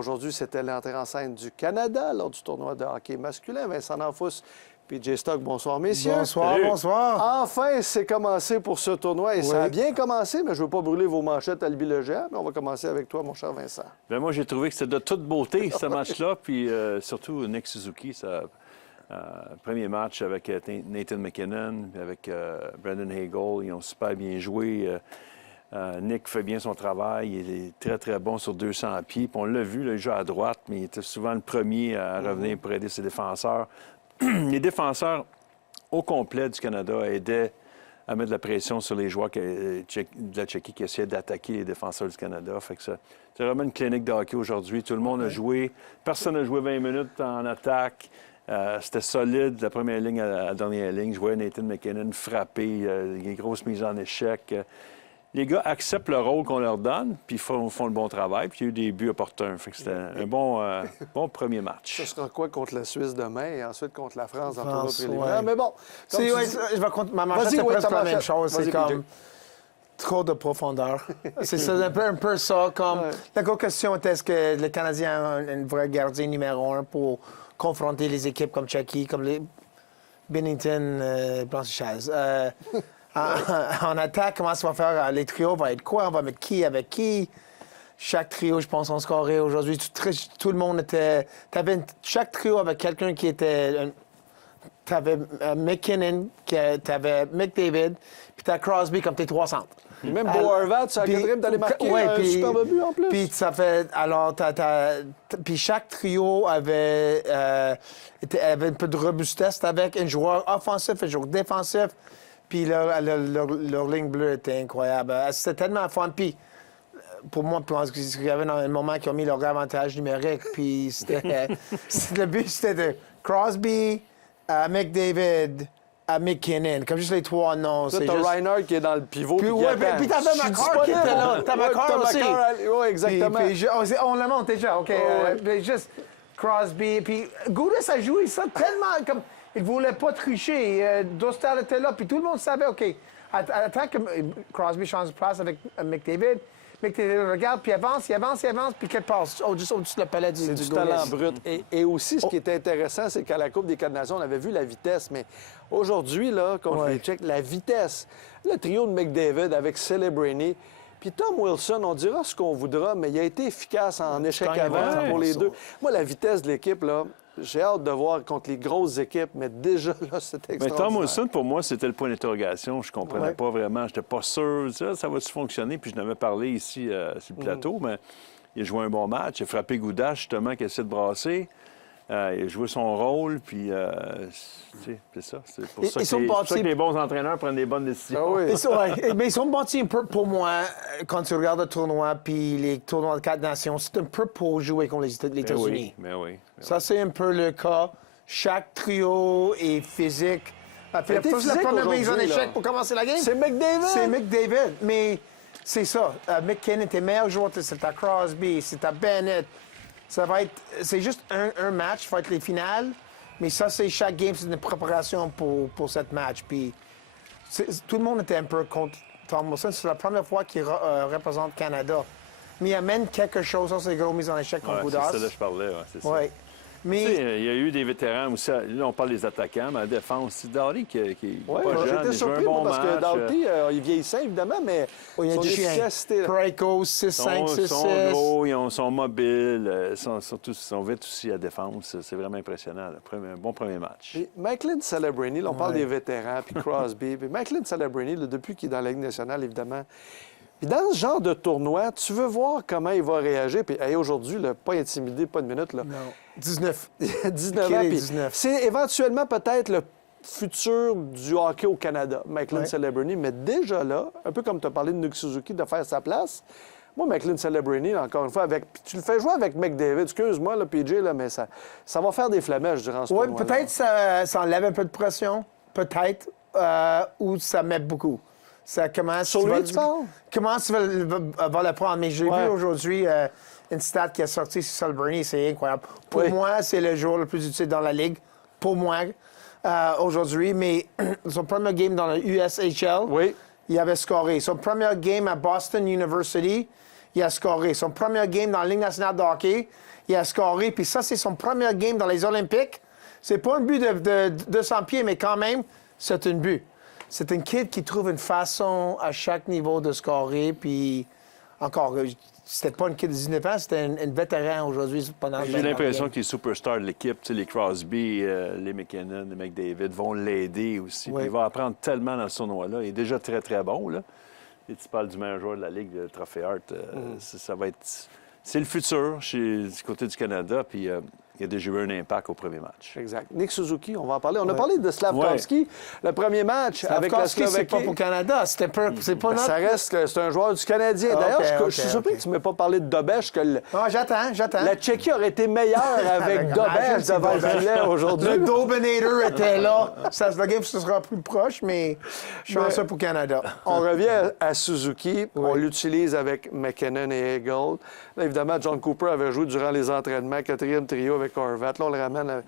Aujourd'hui, c'était l'entrée en scène du Canada lors du tournoi de hockey masculin. Vincent D'Anfous, PJ Stock, bonsoir messieurs. Bonsoir, Salut. bonsoir. Enfin, c'est commencé pour ce tournoi et Oui. ça a bien commencé, mais je ne veux pas brûler vos manchettes à Albi le géant, mais on va commencer avec toi, mon cher Vincent. Bien, moi, j'ai trouvé que c'était de toute beauté, ce match-là. Puis surtout, Nick Suzuki, premier match avec Nathan McKinnon, avec Brendan Hagel. Ils ont super bien joué. Nick fait bien son travail. Il est très, très bon sur 200 pieds. Puis on l'a vu, là, il joue à droite, mais il était souvent le premier à revenir pour aider ses défenseurs. Les défenseurs au complet du Canada aidaient à mettre de la pression sur les joueurs de la Tchéquie qui essayaient d'attaquer les défenseurs du Canada. Fait que c'est vraiment une clinique de hockey aujourd'hui. Tout le monde a joué. Personne n'a joué 20 minutes en attaque. C'était solide, la première ligne à la dernière ligne. Je voyais Nathan McKinnon frapper, des grosses mises en échec. Les gars acceptent le rôle qu'on leur donne, puis font le bon travail, puis il y a eu des buts opportuns. Fait que c'était un bon premier match. Ce sera quoi contre la Suisse demain et ensuite contre la France dans le tournoi France, préliminaire? ouais. Mais bon, comme tu dis- Je vais contre ma manchette, Vas-y, c'est oui, presque ta la même manchette. chose. Vas-y, C'est PJ. comme trop de profondeur. C'est un peu ça. Comme Ouais. la grosse question était est-ce que le Canadien a un vrai gardien numéro 1 pour confronter les équipes comme Tchéquie, comme les Bennington, Blanchard. En attaque, comment ça va faire? Les trios vont être quoi? On va mettre qui avec qui? Chaque trio, je pense, on scorait aujourd'hui. Tout le monde était... Chaque trio avec quelqu'un qui était... Tu avais McKinnon, tu avais McDavid, puis tu as Crosby comme tes 300. Même Bo Horvat, c'est la quatrième d'aller marquer un superbe but en plus. Puis ça fait... Alors, puis chaque trio avait un peu de robustesse avec un joueur offensif, un joueur défensif. Puis leur ligne bleue était incroyable. C'était tellement fun. Puis pour moi, je pense qu'il y avait un moment qu'ils ont mis leur avantage numérique. Puis le but, c'était de Crosby, McDavid, McKinnon. Comme juste les trois noms. Là, t'as Reinhardt qui est dans le pivot. Puis ouais, puis t'avais McCarr qui était là. T'as McCarr aussi. Oui, exactement. Puis on le monte déjà, OK. Puis juste Crosby. Puis Goudas a joué ça tellement comme... Il ne voulait pas tricher. Dostal était là, puis tout le monde savait, OK, attends que Crosby change de place avec McDavid. McDavid regarde, puis avance, puis qu'elle passe juste au-dessus de la palette du C'est du talent brut. Et aussi, ce qui était intéressant, c'est qu'à la Coupe des Quatre Nations, on avait vu la vitesse, mais aujourd'hui, là, contre les Tchèques, la vitesse, le trio de McDavid avec Celebrini, puis Tom Wilson, on dira ce qu'on voudra, mais il a été efficace en échec avant pour les deux. Moi, la vitesse de l'équipe, là, j'ai hâte de voir contre les grosses équipes, mais déjà, là, c'était extraordinaire. Mais Tom Wilson, pour moi, c'était le point d'interrogation. Je ne comprenais pas vraiment. Je n'étais pas sûr. Ça va-tu fonctionner? Puis je n'avais parlé ici sur le plateau, mais il a joué un bon match. Il a frappé Goudas, justement, qui essaie de brasser. Il a joué son rôle, puis c'est ça. C'est pour ça que les bons entraîneurs prennent des bonnes décisions. Ah oui. Mais ils sont bâtis un peu pour moi, quand tu regardes le tournoi, puis les tournois de 4 nations, c'est un peu pour jouer contre les États-Unis. Mais oui. Ça, c'est un peu le cas. Chaque trio est physique. La première mise en échec pour commencer la game. C'est McDavid. C'est McDavid. Mais c'est ça. McKinnon était meilleur joueur. C'est à Crosby, c'est à Bennett. C'est juste un match, ça va être les finales. Mais ça, c'est chaque game, c'est une préparation pour cette match. Puis tout le monde était un peu contre Tom Wilson. C'est la première fois qu'il représente Canada. Mais il amène quelque chose, ça, c'est gros mise en échec contre Goudas. C'est ça que je parlais, c'est ça. Ouais. Mais il y a eu des vétérans aussi. Là, on parle des attaquants, mais à la défense, c'est Doughty qui est Oui, pas jeune. j'étais surpris parce que Doughty, il vieillissait évidemment, mais il y a son du chien. efficacité... Preco, 6'5", 6'6". Ils sont gros, ils sont mobiles, ils sont vite aussi à la défense. C'est vraiment impressionnant. Un bon premier match. Puis Macklin Celebrini, là, on parle des vétérans, puis Crosby. Puis Macklin Celebrini, là, depuis qu'il est dans la Ligue nationale, évidemment. Puis dans ce genre de tournoi, tu veux voir comment il va réagir. Puis aujourd'hui, là, pas intimidé, pas de minute. Là. Non. 19. 19 ans. Puis c'est éventuellement peut-être le futur du hockey au Canada, Macklin Celebrini. Mais déjà là, un peu comme tu as parlé de Nick Suzuki, de faire sa place, moi, Macklin Celebrini, encore une fois, puis tu le fais jouer avec McDavid. Excuse-moi, là, PJ, là, mais ça va faire des flamèches durant ce tournoi. Oui, peut-être ça enlève un peu de pression. Peut-être. Ou ça met beaucoup. Ça commence... Sur lui, tu parles? Comment tu vas le prendre? Mais j'ai vu aujourd'hui une stat qui est sortie sur Celebrini, c'est incroyable. Pour moi, c'est le joueur le plus utile dans la Ligue. Pour moi, aujourd'hui. Mais son premier game dans le USHL, il avait scoré. Son premier game à Boston University, il a scoré. Son premier game dans la Ligue nationale de hockey, il a scoré. Puis ça, c'est son premier game dans les Olympiques. C'est pas un but de 200 pieds, mais quand même, c'est un but. C'est un kid qui trouve une façon à chaque niveau de scorer. Puis encore, c'était pas un kid de 19 ans, c'était un vétéran aujourd'hui. J'ai l'impression que les superstars de l'équipe, les Crosby, les McKinnon, les McDavid, vont l'aider aussi. Oui. Il va apprendre tellement dans ce tournoi-là. Il est déjà très, très bon. Là. Et tu parles du meilleur joueur de la Ligue, le Trophée Hart. Ça va être... C'est le futur du côté du Canada. Puis il a déjà eu un impact au premier match. Exact. Nick Suzuki, on va en parler. On a parlé de Slavkovski, le premier match avec la Slovaquie. C'est pas pour le Canada, c'est pas notre... Ça reste que c'est un joueur du Canadien. D'ailleurs, je suis surpris que tu ne m'aies pas parlé de Dobesch, que Non, j'attends. la Tchéquie aurait été meilleure avec Dobesch devant le filet aujourd'hui. Le Dobinator était là. Le game, ce sera plus proche, mais je suis chanceux pour le Canada. On revient à Suzuki. On l'utilise avec McKinnon et Hagel. Là, évidemment, John Cooper avait joué durant les entraînements, 4e trio avec Horvat. Là, on le ramène.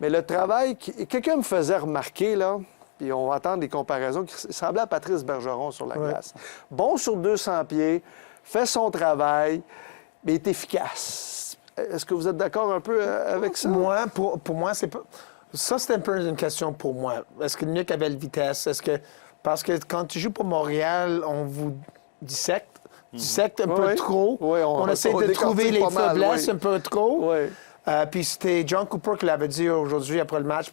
Mais le travail... Quelqu'un me faisait remarquer, là, puis on va entendre des comparaisons, qui semblait à Patrice Bergeron sur la glace. Bon sur 200 pieds, fait son travail, mais est efficace. Est-ce que vous êtes d'accord un peu avec ça? Moi, pour moi, c'est pas... Ça, c'est un peu une question pour moi. Est-ce que Nick avait la vitesse? Parce que quand tu joues pour Montréal, on vous dissecte un peu trop. Oui, on essaie de trouver les faiblesses un peu trop. Oui. Puis c'était John Cooper qui l'avait dit aujourd'hui après le match.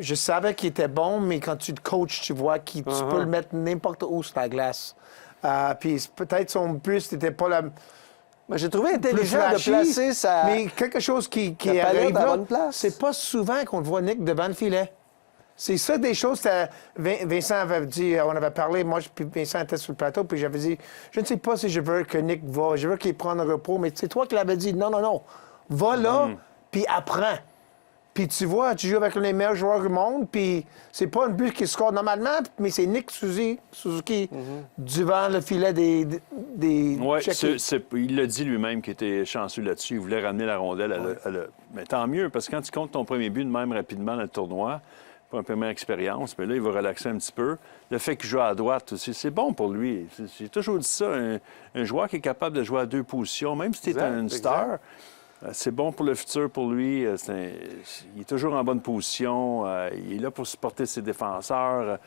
Je savais qu'il était bon, mais quand tu le coaches, tu vois que tu peux le mettre n'importe où sur la glace. Puis peut-être son but, n'était pas la... Mais j'ai trouvé intelligent de placer sa... Mais quelque chose qui arrive là, c'est pas souvent qu'on voit Nick devant le filet. C'est ça des choses. Vincent avait dit, on avait parlé, moi puis Vincent était sur le plateau, puis j'avais dit, je ne sais pas si je veux que Nick va, je veux qu'il prenne un repos, mais c'est toi qui l'avais dit, non, va là, puis apprends. Puis tu vois, tu joues avec les meilleurs joueurs du monde, puis c'est pas un but qui score normalement, mais c'est Nick Suzuki devant le filet des Oui, il l'a dit lui-même qu'il était chanceux là-dessus. Il voulait ramener la rondelle Mais tant mieux, parce que quand tu comptes ton premier but de même rapidement dans le tournoi, pour une première expérience, mais là, il va relaxer un petit peu. Le fait qu'il joue à droite aussi, c'est bon pour lui. J'ai toujours dit ça, un joueur qui est capable de jouer à 2 positions, même si tu es une star, c'est bon pour le futur pour lui. Il est toujours en bonne position. Il est là pour supporter ses défenseurs.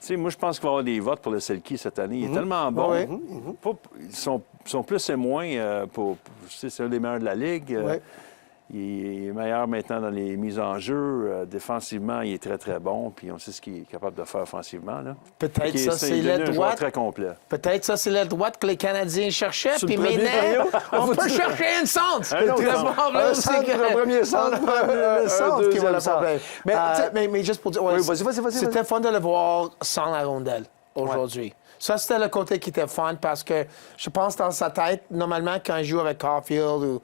Tu sais, moi, je pense qu'il va y avoir des votes pour le Selke cette année. Il est tellement bon. Ils sont plus et moins c'est un des meilleurs de la Ligue. Il est meilleur maintenant dans les mises en jeu. Défensivement, il est très, très bon. Puis on sait ce qu'il est capable de faire offensivement. Peut-être ça, c'est la droite. Très complet. Peut-être ça, c'est la droite que les Canadiens cherchaient. Sur Puis le premier maintenant, on peut chercher une centre. Le premier centre, le centre qui va le problème. Mais juste pour dire, vas-y. C'était fun de le voir sans la rondelle aujourd'hui. Ça, c'était le côté qui était fun parce que je pense dans sa tête, normalement, quand il joue avec Caulfield ou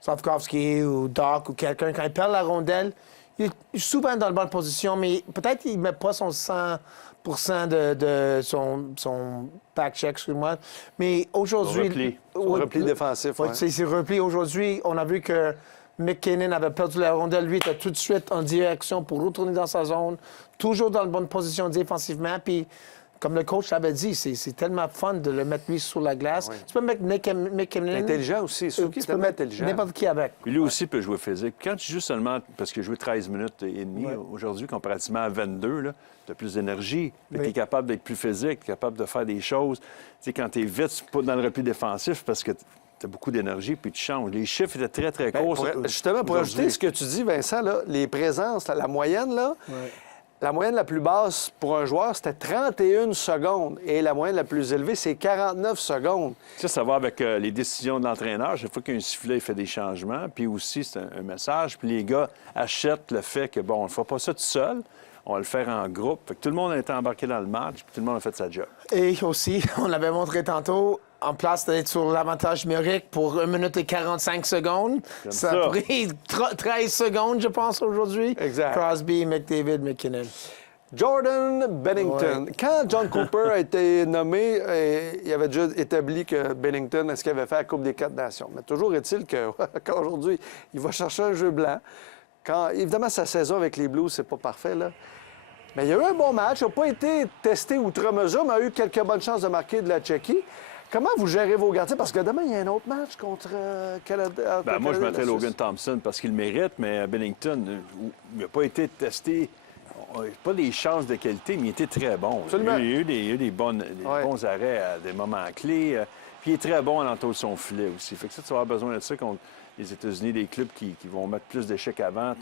Slavkovski ou Doc ou quelqu'un, quand il perd la rondelle, il est souvent dans la bonne position, mais peut-être qu'il ne met pas son 100% de son back-check, excuse-moi. Mais aujourd'hui... Repli défensif. C'est repli. Aujourd'hui, on a vu que McKinnon avait perdu la rondelle. Lui, il était tout de suite en direction pour retourner dans sa zone, toujours dans la bonne position défensivement. Puis, comme le coach l'avait dit, c'est tellement fun de le mettre lui sur la glace. Tu peux mettre McKinnon... Intelligent aussi. Tu peux mettre n'importe qui avec. Puis lui aussi peut jouer physique. Quand tu joues seulement, parce qu'il a joué 13 minutes et demie, aujourd'hui, comparativement à 22, tu as plus d'énergie. Tu es capable d'être plus physique, capable de faire des choses. Tu sais, quand tu es vite, tu pas dans le repli défensif parce que tu as beaucoup d'énergie, puis tu changes. Les chiffres étaient très, très courts. Justement, pour ajouter ce que tu dis, Vincent, là, les présences, la moyenne, là... La moyenne la plus basse pour un joueur, c'était 31 secondes. Et la moyenne la plus élevée, c'est 49 secondes. Ça va avec les décisions de l'entraîneur. Chaque fois qu'il y a un sifflet, il fait des changements. Puis aussi, c'est un message. Puis les gars achètent le fait que, on ne fera pas ça tout seul. On va le faire en groupe. Fait que tout le monde a été embarqué dans le match, puis tout le monde a fait sa job. Et aussi, on l'avait montré tantôt, en place d'être sur l'avantage numérique pour 1 minute et 45 secondes. Ça a pris 13 secondes, je pense, aujourd'hui. Exact. Crosby, McDavid, McKinnon. Jordan Bennington. Quand John Cooper a été nommé, il avait déjà établi que Bennington, est-ce qu'il avait fait la Coupe des 4 Nations. Mais toujours est-il qu'aujourd'hui, il va chercher un jeu blanc. Évidemment, sa saison avec les Blues, c'est pas parfait, là. Mais il y a eu un bon match. Il n'a pas été testé outre mesure, mais a eu quelques bonnes chances de marquer de la Tchéquie. Comment vous gérez vos gardiens? Parce que demain, il y a un autre match contre Canada. Ben, moi, je mettrais la Logan Suisse. Thompson parce qu'il le mérite, mais Bennington, il n'a pas été testé. Pas des chances de qualité, mais il était très bon. Absolument. Il y a eu des bons arrêts à des moments clés. Puis il est très bon à l'entour de son filet aussi. Fait que ça, tu vas avoir besoin de ça contre les États-Unis, des clubs qui vont mettre plus d'échecs avant.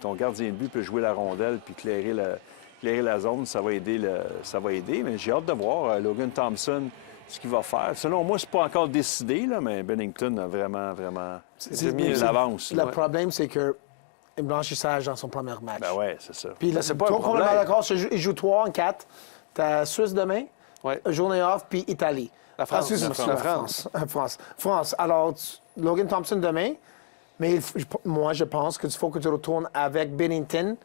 Ton gardien de but peut jouer la rondelle puis clairer la zone. Ça va aider. Mais j'ai hâte de voir Logan Thompson, ce qu'il va faire. Selon moi, c'est pas encore décidé, là, mais Bennington a vraiment l'avance. Le problème, c'est que un blanchissage dans son premier match. Ben ouais, c'est ça. Puis là, c'est pas un complètement problème. d'accord. Il joue 3 en 4. T'as Suisse demain, Ouais. journée off, puis Italie. La France. Excuse-moi, La France. France. Alors, Logan Thompson demain, mais moi, je pense qu'il faut que tu retournes avec Bennington.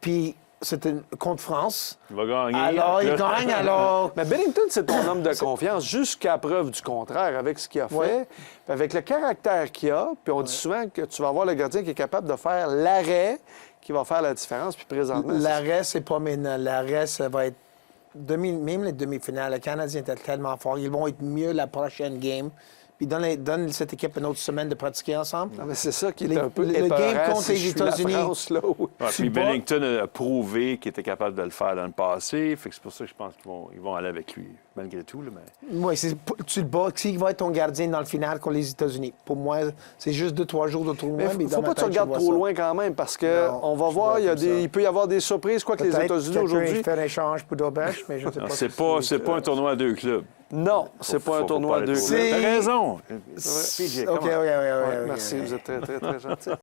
Puis c'était contre France. Il va gagner. Alors, il gagne, alors... Mais Bennington, c'est ton homme de confiance jusqu'à preuve du contraire avec ce qu'il a fait, Ouais. puis avec le caractère qu'il a. Puis on dit souvent que tu vas avoir le gardien qui est capable de faire l'arrêt qui va faire la différence. Puis présentement, L'arrêt, c'est pas maintenant. L'arrêt, ça va être... Même les demi-finales, le Canadien était tellement fort. Ils vont être mieux la prochaine game. Puis donne cette équipe une autre semaine de pratiquer ensemble. Non, mais c'est ça qui est Le- un peu le game épeurant contre si les je suis la États-Unis. France, là, oui. Ouais, Tu puis bats- Bennington a prouvé qu'il était capable de le faire dans le passé. Fait que c'est pour ça que je pense qu'ils vont aller avec lui, malgré tout. Là, mais... Oui, tu le bats. Qui va être ton gardien dans le final contre les États-Unis? Pour moi, c'est juste 2-3 jours de tournoi. Mais il ne dans faut ma pas que tu tête, je regardes vois trop ça. loin quand même, parce que Non, on va je voir, vois comme ça. il peut y avoir des surprises, quoi que les Peut-être États-Unis quelqu'un aujourd'hui. fait un échange pour Dobèche, mais je ne sais Non, pas. c'est pas un tournoi à 2 clubs. Non, c'est pas un tournoi à deux. T'as raison. PJ, OK, comment? oui. Merci, vous êtes très, très, très gentil.